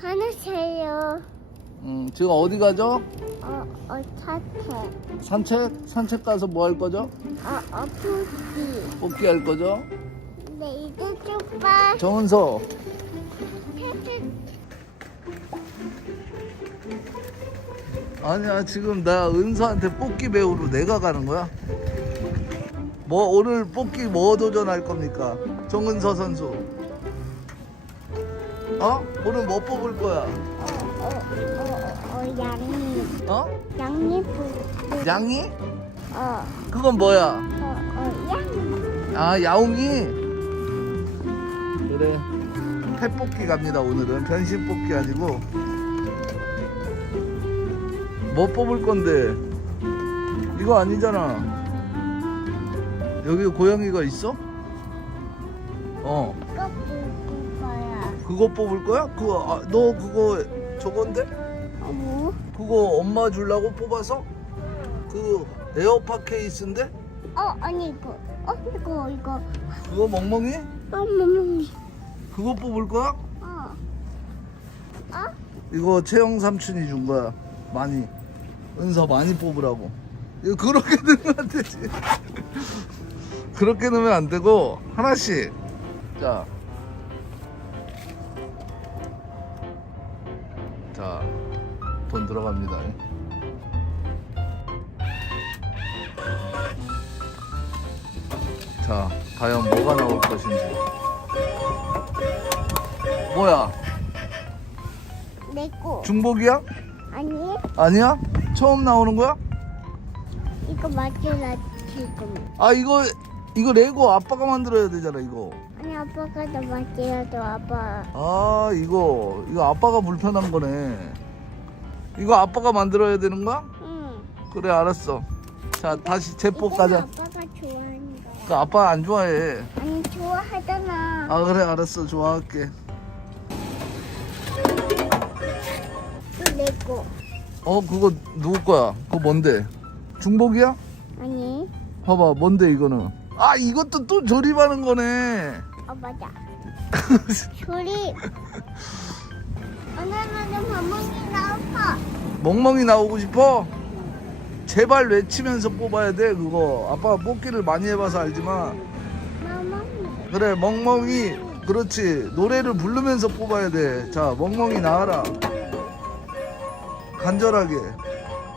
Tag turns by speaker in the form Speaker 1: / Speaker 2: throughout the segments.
Speaker 1: 하늘새요.
Speaker 2: 음, 지금 어디 가죠?
Speaker 1: 어, 어, 차태.
Speaker 2: 산책? 산책 가서 뭐 할 거죠?
Speaker 1: 어, 어, 푸기.
Speaker 2: 뽑기 할 거죠?
Speaker 1: 네, 이제 좁아.
Speaker 2: 정은서, 아니야, 지금 나 은서한테 뽑기 배우러 내가 가는 거야? 뭐, 오늘 뽑기 뭐 도전할 겁니까? 정은서 선수. 어? 오늘 뭐 뽑을 거야?
Speaker 1: 어, 어, 어, 어, 양이.
Speaker 2: 어?
Speaker 1: 양이 푸.
Speaker 2: 양이?
Speaker 1: 어,
Speaker 2: 그건 뭐야?
Speaker 1: 어, 어, 양이.
Speaker 2: 아 야옹이 그래 펫 뽑기 갑니다 오늘은 변신 뽑기 아니고 뭐 뽑을 건데 이거 아니잖아 여기 고양이가 있어? 어. 그거 뽑을 거야? 그거 아, 너 그거 저건데?
Speaker 1: 어, 뭐?
Speaker 2: 그거 엄마 주려고 뽑아서? 그 에어팟 케이스인데?
Speaker 1: 어, 아니, 이거. 어, 이거, 이거.
Speaker 2: 그거 멍멍이?
Speaker 1: 어, 멍멍이.
Speaker 2: 그거 뽑을 거야?
Speaker 1: 어. 어?
Speaker 2: 이거 채영 삼촌이 준 거야. 많이. 은서 많이 뽑으라고. 이거 그렇게 넣으면 안 되지. 그렇게 넣으면 안 되고, 하나씩. 자. 자, 돈 들어갑니다. 자, 과연 뭐가 나올 것인지. 뭐야?
Speaker 1: 내 거.
Speaker 2: 중복이야?
Speaker 1: 아니,
Speaker 2: 아니야? 처음 나오는 거야?
Speaker 1: 이거 맞잖아, 지금.
Speaker 2: 아 이거 이거 레고 아빠가 만들어야 되잖아 이거.
Speaker 1: 아니, 아빠가 더 맞지라도 아빠.
Speaker 2: 아 이거 이거 아빠가 불편한 거네. 이거 아빠가 만들어야 되는 거야?
Speaker 1: 응.
Speaker 2: 그래 알았어. 자 다시 제복 가자.
Speaker 1: 아빠가 좋아하는 거야.
Speaker 2: 그 아빠 안 좋아해.
Speaker 1: 아니, 좋아하잖아.
Speaker 2: 아 그래 알았어 좋아할게.
Speaker 1: 이거 내 거.
Speaker 2: 어 그거 누구 거야? 그거 뭔데? 중복이야?
Speaker 1: 아니,
Speaker 2: 봐봐 뭔데 이거는? 아 이것도 또 조립하는 거네.
Speaker 1: 어, 맞아. 조립. 오늘은 밥먹이 나오파.
Speaker 2: 멍멍이 나오고 싶어? 제발 외치면서 뽑아야 돼 그거 아빠가 뽑기를 많이 해봐서 알지만. 그래 멍멍이 그렇지 노래를 부르면서 뽑아야 돼자 멍멍이 나와라 간절하게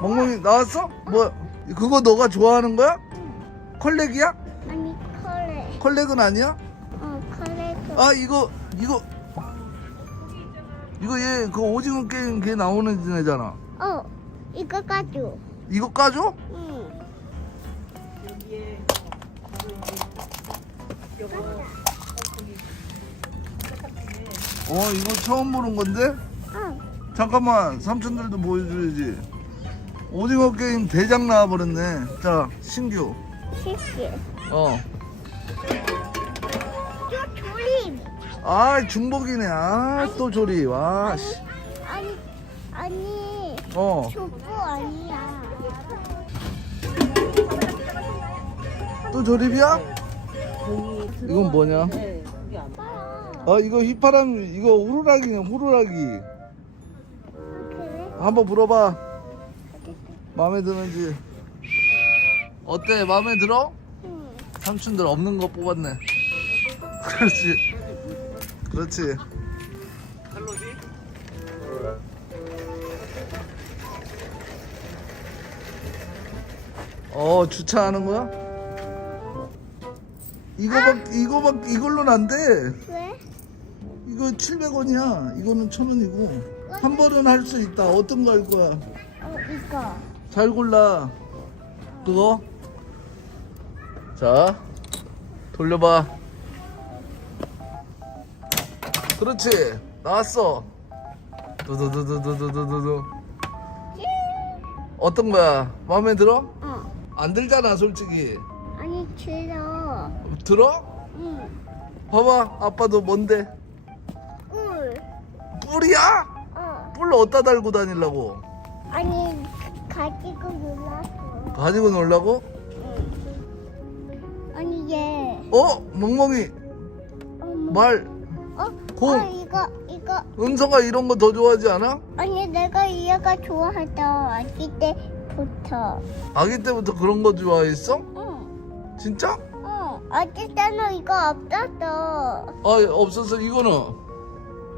Speaker 2: 멍멍이 나왔어? 뭐 그거 너가 좋아하는 거야? 컬렉이야?
Speaker 1: 아니, 커레.
Speaker 2: 컬렉은 아니야?
Speaker 1: 어. 그.
Speaker 2: 아 이거 이거 이거 얘 그 오징어 게임 걔 나오는 애잖아
Speaker 1: 어, 이거 가져.
Speaker 2: 이거 까줘?
Speaker 1: 응.
Speaker 2: 어 이거 처음 보는 건데?
Speaker 1: 어,
Speaker 2: 잠깐만 삼촌들도 보여줘야지 오징어 게임 대장 나와버렸네 자 신규
Speaker 1: 실시.
Speaker 2: 어. 아 중복이네 아또 조리 와 씨
Speaker 1: 아니, 아니,
Speaker 2: 어.
Speaker 1: 족보 아니야.
Speaker 2: 또 조립이야? 이건 뭐냐?
Speaker 1: 아
Speaker 2: 이거 휘파람 이거 후루라기냐 후루라기
Speaker 1: 그래?
Speaker 2: 한번 불어봐 마음에 드는지 어때 마음에 들어?
Speaker 1: 응.
Speaker 2: 삼촌들 없는 거 뽑았네 그렇지 그렇지 어 주차하는 거야? 이거밖 이거밖 이걸로는 안 돼.
Speaker 1: 왜?
Speaker 2: 이거 700원이야. 이거는 1000원이고. 한 번은 할 수 있다. 어떤 거 할 거야?
Speaker 1: 어, 이거.
Speaker 2: 잘 골라. 그거. 자, 돌려봐. 그렇지. 나왔어. 두두두두두두두두. 어떤 거야? 마음에 들어?
Speaker 1: 어.
Speaker 2: 안 들잖아, 솔직히.
Speaker 1: 아니, 싫어.
Speaker 2: 들어?
Speaker 1: 응.
Speaker 2: 봐봐, 아빠도 뭔데?
Speaker 1: 꿀.
Speaker 2: 뿔이야?
Speaker 1: 어.
Speaker 2: 뿔 어디다 달고 다니려고?
Speaker 1: 아니, 가지고 놀랐어.
Speaker 2: 가지고 놀라고?
Speaker 1: 응. 아니, 얘.
Speaker 2: 어? 멍멍이
Speaker 1: 엄마.
Speaker 2: 말
Speaker 1: 어?
Speaker 2: 공.
Speaker 1: 어, 이거, 이거.
Speaker 2: 은서가 이런 거 더 좋아하지 않아?
Speaker 1: 아니, 내가 얘가 좋아하다. 아기 때부터.
Speaker 2: 아기 때부터 그런 거 좋아했어?
Speaker 1: 응.
Speaker 2: 진짜?
Speaker 1: 어, 아기 때는 이거 없었어.
Speaker 2: 아 없었어 이거는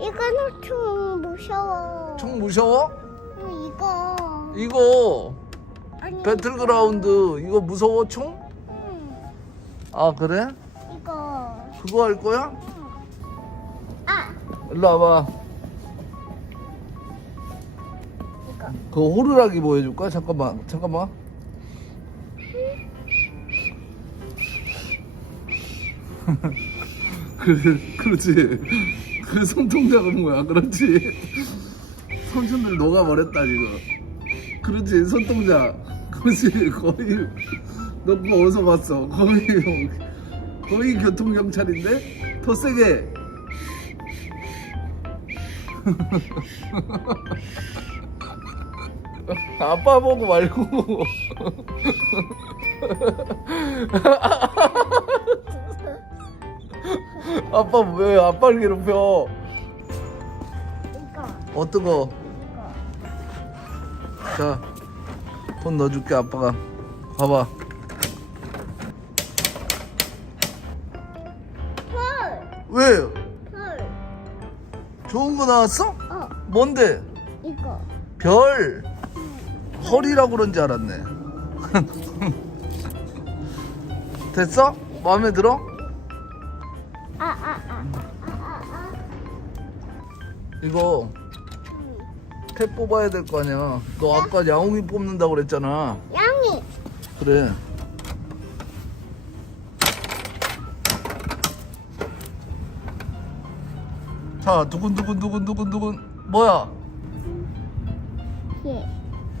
Speaker 1: 이거는 좀 무서워.
Speaker 2: 총 무서워?
Speaker 1: 응, 이거.
Speaker 2: 이거
Speaker 1: 아니,
Speaker 2: 배틀그라운드 이거 무서워 총?
Speaker 1: 응,
Speaker 2: 아 그래?
Speaker 1: 이거.
Speaker 2: 그거 할 거야?
Speaker 1: 아,
Speaker 2: 일로 와봐. 그 호루라기 보여줄까? 잠깐만 잠깐만. 그, 그렇지. 그 손동작은 뭐야 그렇지? 삼촌들 녹아버렸다 지금. 그렇지 손동작. 그렇지 거의. 너 그거 어디서 봤어? 거의 거의 교통경찰인데? 더 세게 아빠 보고 말고 아빠 왜 아빠를 괴롭혀
Speaker 1: 이거.
Speaker 2: 어떤 거?
Speaker 1: 이거.
Speaker 2: 자, 돈 넣어줄게 아빠가. 봐봐.
Speaker 1: 헐!
Speaker 2: 왜?
Speaker 1: 헐!
Speaker 2: 좋은 거 나왔어?
Speaker 1: 어,
Speaker 2: 뭔데?
Speaker 1: 이거.
Speaker 2: 별. 헐이라고 그런 줄 알았네. 됐어? 마음에 들어?
Speaker 1: 아, 아, 아. 아, 아, 아.
Speaker 2: 이거
Speaker 1: 응.
Speaker 2: 태 뽑아야 될 거 아니야. 너 아까 야옹이 뽑는다고 그랬잖아.
Speaker 1: 양이.
Speaker 2: 그래. 자, 두근두근두근두근두근. 뭐야?
Speaker 1: 얘.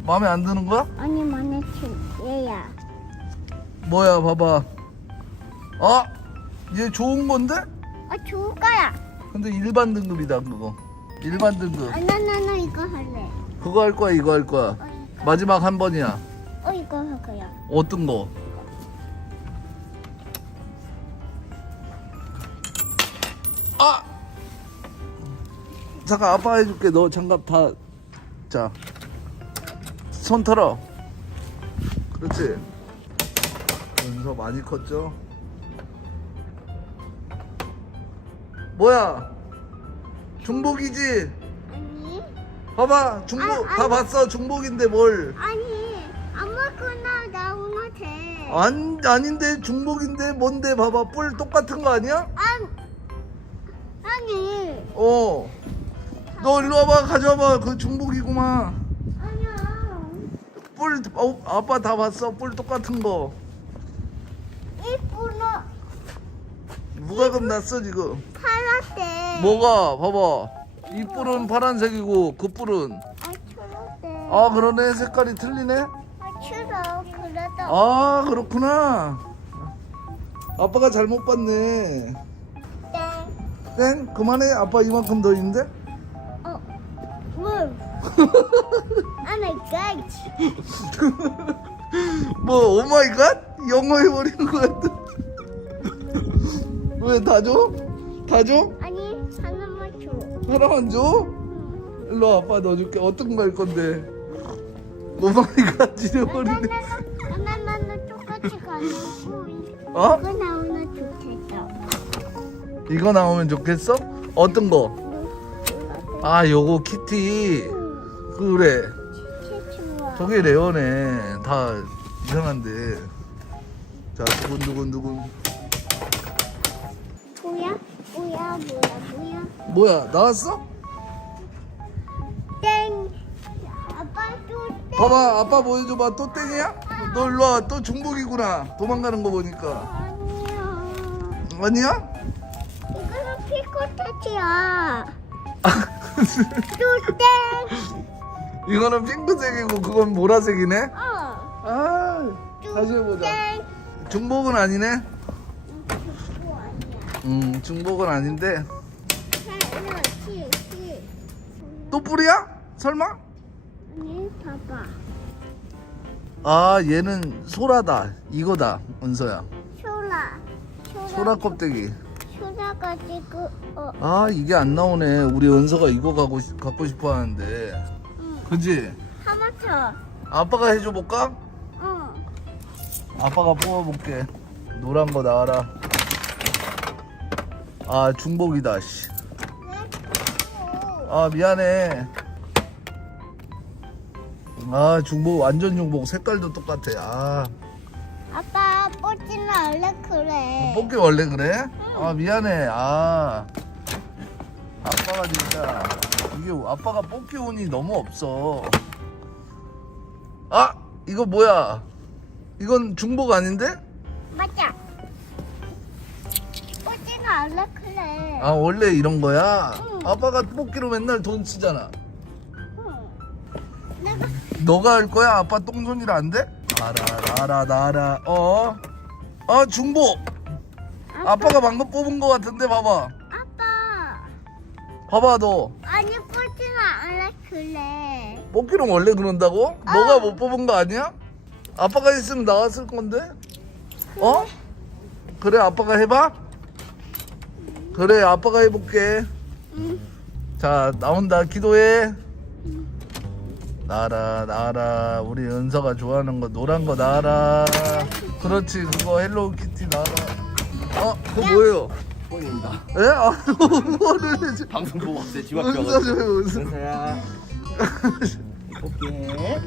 Speaker 2: 마음에 안 드는 거야?
Speaker 1: 아니, 마네친. 얘야.
Speaker 2: 뭐야, 봐봐. 아, 얘 좋은 건데?
Speaker 1: 아, 좋을 거야.
Speaker 2: 근데 일반 등급이다, 그거. 일반 등급.
Speaker 1: 아, 나, 나, 나 이거 할래.
Speaker 2: 그거 할 거야, 이거 할 거야.
Speaker 1: 어, 이거.
Speaker 2: 마지막 한 번이야.
Speaker 1: 어, 이거 할 거야.
Speaker 2: 어떤 거? 잠깐 아빠 해줄게. 너 장갑 다. 자. 손 털어. 그렇지. 은서 많이 컸죠? 뭐야? 중복이지?
Speaker 1: 아니.
Speaker 2: 봐봐. 중복.
Speaker 1: 아,
Speaker 2: 다
Speaker 1: 아니.
Speaker 2: 봤어. 중복인데 뭘.
Speaker 1: 아니. 아무거나 나오면 돼.
Speaker 2: 안, 아닌데 중복인데 뭔데 봐봐 뿔 똑같은 거 아니야?
Speaker 1: 안. 아니.
Speaker 2: 어. 너 일로 와봐 가져와봐 그 중복이구만.
Speaker 1: 아니야.
Speaker 2: 뿔 어, 아빠 다 봤어 뿔 똑같은 거.
Speaker 1: 이쁘나
Speaker 2: 무가금 났어 지금.
Speaker 1: 파랗대.
Speaker 2: 뭐가 봐봐 이 뿔은 파란색이고 그 뿔은
Speaker 1: 아.
Speaker 2: 아 그러네 색깔이 틀리네.
Speaker 1: 아. 그래도.
Speaker 2: 아 그렇구나. 아빠가 잘못 봤네.
Speaker 1: 땡.
Speaker 2: 땡 그만해 아빠 이만큼 더 있는데.
Speaker 1: 어. 물. 아, 마이 갓.
Speaker 2: 뭐 오마이갓 영어 해버리는 것 같아. 왜 다 줘? 다 줘?
Speaker 1: 아니, 하나만 줘.
Speaker 2: 하나만 줘?
Speaker 1: 응.
Speaker 2: 일로 와, 아빠 넣어줄게. 어떤 거 할 건데? 오마이갓 잃어버리네.
Speaker 1: 하나만 똑같이 가지고
Speaker 2: 어?
Speaker 1: 이거 나오면 좋겠다.
Speaker 2: 이거 나오면 좋겠어? 어떤 거?
Speaker 1: 이거
Speaker 2: 아 요거 키티. 그래. 저게 레어네. 다 이상한데. 자 두근두근두근.
Speaker 1: 뭐야? 뭐야? 뭐야? 뭐야?
Speaker 2: 뭐야 나왔어?
Speaker 1: 땡. 아빠 또 땡.
Speaker 2: 봐봐 아빠 보여줘봐 또 땡이야? 너 일로 와 또 중복이구나 도망가는 거 보니까
Speaker 1: 아니야.
Speaker 2: 아니야?
Speaker 1: 이거는 피코테치야. 또 땡.
Speaker 2: 이거는 핑크색이고 그건 보라색이네
Speaker 1: 어. 아또
Speaker 2: 다시 해보자
Speaker 1: 땡.
Speaker 2: 중복은 아니네
Speaker 1: 그거 아니야.
Speaker 2: 음 중복은 아닌데
Speaker 1: 하나, 치, 치.
Speaker 2: 또 뿔이야? 설마?
Speaker 1: 아니, 봐봐.
Speaker 2: 아 얘는 소라다 이거다 은서야
Speaker 1: 소라. 소라.
Speaker 2: 껍데기
Speaker 1: 소라 나가지고 어.
Speaker 2: 아 이게 안 나오네 우리 은서가 이거 싶- 갖고 싶어 하는데
Speaker 1: 응.
Speaker 2: 그지?
Speaker 1: 하마터.
Speaker 2: 아빠가 해줘 볼까?
Speaker 1: 응.
Speaker 2: 아빠가 뽑아볼게 노란 거 나와라 아 중복이다 씨. 아 미안해 아 중복 완전 중복 색깔도 똑같아 아
Speaker 1: 아빠 뽀찌는 원래 그래.
Speaker 2: 뽑기 원래 그래? 아 미안해 아 아빠가 진짜 이게 아빠가 뽑기 운이 너무 없어 아 이거 뭐야 이건 중복 아닌데?
Speaker 1: 맞아. 뽀찌는 원래 그래.
Speaker 2: 아 원래 이런 거야?
Speaker 1: 응.
Speaker 2: 아빠가 뽑기로 맨날 돈 쓰잖아
Speaker 1: 응. 내가
Speaker 2: 너가 할 거야? 아빠 똥손이라 안 돼? 나라 어? 아 중복 아빠가 방금 뽑은 거 같은데 봐봐
Speaker 1: 아빠.
Speaker 2: 봐봐 너
Speaker 1: 아니 그래.
Speaker 2: 뽑기는 원래 그런다고? 너가 못 뽑은 거 아니야? 아빠가 했으면 나왔을 건데? 어? 그래 아빠가 해봐? 그래 아빠가 해볼게
Speaker 1: 응.
Speaker 2: 자 나온다 기도해 나라 나라 우리 은서가 좋아하는 거 노란 거 나라 그렇지 그거 헬로우키티 나라 어? 그거 뭐예요?
Speaker 3: 폰입니다.
Speaker 2: 에? 아 뭐를
Speaker 3: 방송 보고 왔어요. 집
Speaker 2: 은서
Speaker 3: 앞에
Speaker 2: 줘요 은서
Speaker 3: 은서야. 볼게.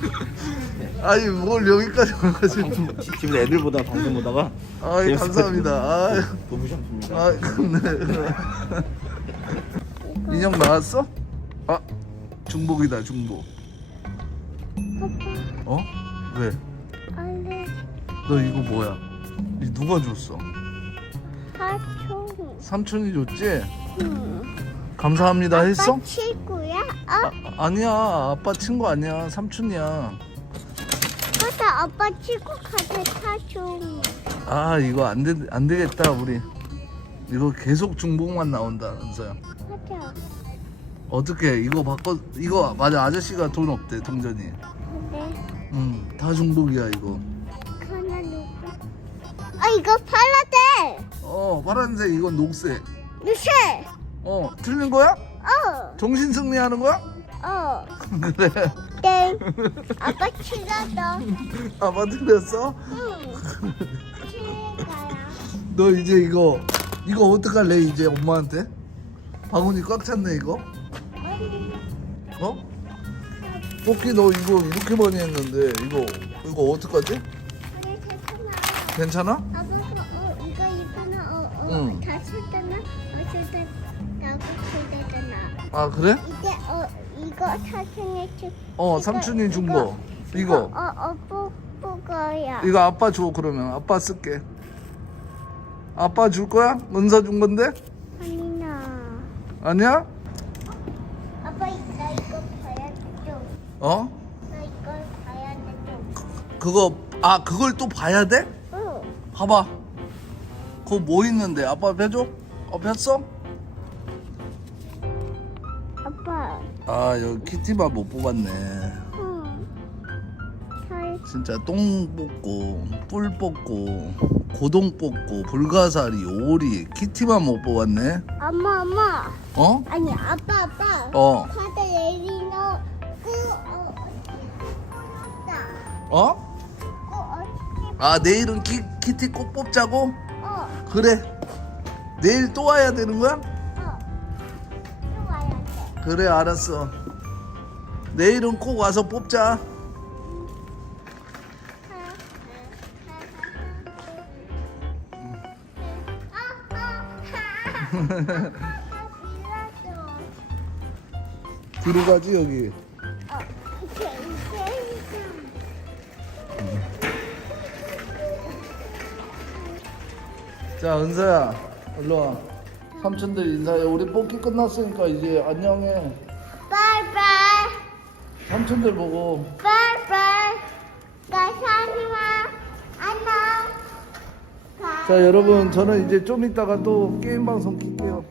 Speaker 2: 아니 뭘 여기까지 와가지고
Speaker 3: 집- 집에서 애들 보다 방송 보다가
Speaker 2: 아이
Speaker 3: 재밌어요.
Speaker 2: 감사합니다 아,
Speaker 3: 너무 샴푸입니다.
Speaker 2: 아 근데 인형 나왔어? 아 중복이다 중복 어? 왜? 너 이거 뭐야? 이 누가 줬어?
Speaker 1: 사촌.
Speaker 2: 삼촌이 줬지?
Speaker 1: 응.
Speaker 2: 감사합니다 했어?
Speaker 1: 아빠 친구야? 어?
Speaker 2: 아, 아니야 아빠 친구 아니야 삼촌이야
Speaker 1: 맞아 아빠 친구 가서 사촌.
Speaker 2: 아 이거 안, 되, 안 되겠다 우리 이거 계속 중복만 나온다 은서야
Speaker 1: 맞아.
Speaker 2: 어떻게 이거 바꿔 이거 맞아 아저씨가 돈 없대 동전이
Speaker 1: 근데
Speaker 2: 응다 중복이야 이거
Speaker 1: 하나 누구? 아 이거 팔라데.
Speaker 2: 어 파란색 이건 녹색
Speaker 1: 루쉐.
Speaker 2: 어 틀린 거야?
Speaker 1: 어.
Speaker 2: 정신 승리하는 거야?
Speaker 1: 어.
Speaker 2: 그래
Speaker 1: 땡. 아빠 치가다.
Speaker 2: 아빠 틀렸어?
Speaker 1: 응.
Speaker 2: 너 이제 이거 이거 어떡할래 이제 엄마한테? 바구니 꽉 찼네 이거 어? 뽑기 너 이거 이렇게 많이 했는데 이거 이거 어떡하지?
Speaker 1: 그래 괜찮아.
Speaker 2: 괜찮아?
Speaker 1: 아빠가 어 이거 이거는 어 어
Speaker 2: 응.
Speaker 1: 아. 아
Speaker 2: 그래?
Speaker 1: 이게 어 이거 사탕에 주.
Speaker 2: 어
Speaker 1: 이거,
Speaker 2: 삼촌이 준 거 이거
Speaker 1: 어어 뽀뽀거야.
Speaker 2: 이거 아빠 줘 그러면 아빠 쓸게 아빠 줄 거야? 은서 준 건데?
Speaker 1: 아니나.
Speaker 2: 아니야?
Speaker 1: 아빠 나 이거 봐야 돼 좀.
Speaker 2: 어?
Speaker 1: 나 이걸 봐야 돼 좀.
Speaker 2: 그거 아 그걸 또 봐야 돼?
Speaker 1: 응.
Speaker 2: 봐봐 그거 뭐 있는데 아빠 펴줘? 어 폈어?
Speaker 1: 아
Speaker 2: 여기 키티만 못 뽑았네. 진짜 똥 뽑고 뿔 뽑고 고동 뽑고 불가사리 오리 키티만 못 뽑았네
Speaker 1: 엄마 엄마.
Speaker 2: 어?
Speaker 1: 아니 아빠 아빠.
Speaker 2: 어
Speaker 1: 카드 내리너 그 어.
Speaker 2: 어? 아 내일은 키, 키티 꼭 뽑자고?
Speaker 1: 어.
Speaker 2: 그래 내일 또 와야 되는 거야? 그래 알았어. 내일은 꼭 와서 뽑자. 뒤로 가지 여기. 자 은서야 일로 와 삼촌들 인사해 우리 뽑기 끝났으니까 이제 안녕해.
Speaker 1: 바이바이.
Speaker 2: 삼촌들 보고.
Speaker 1: 바이바이. 감사합니다 안녕.
Speaker 2: 자 여러분 저는 이제 좀 이따가 또 게임 방송 킬게요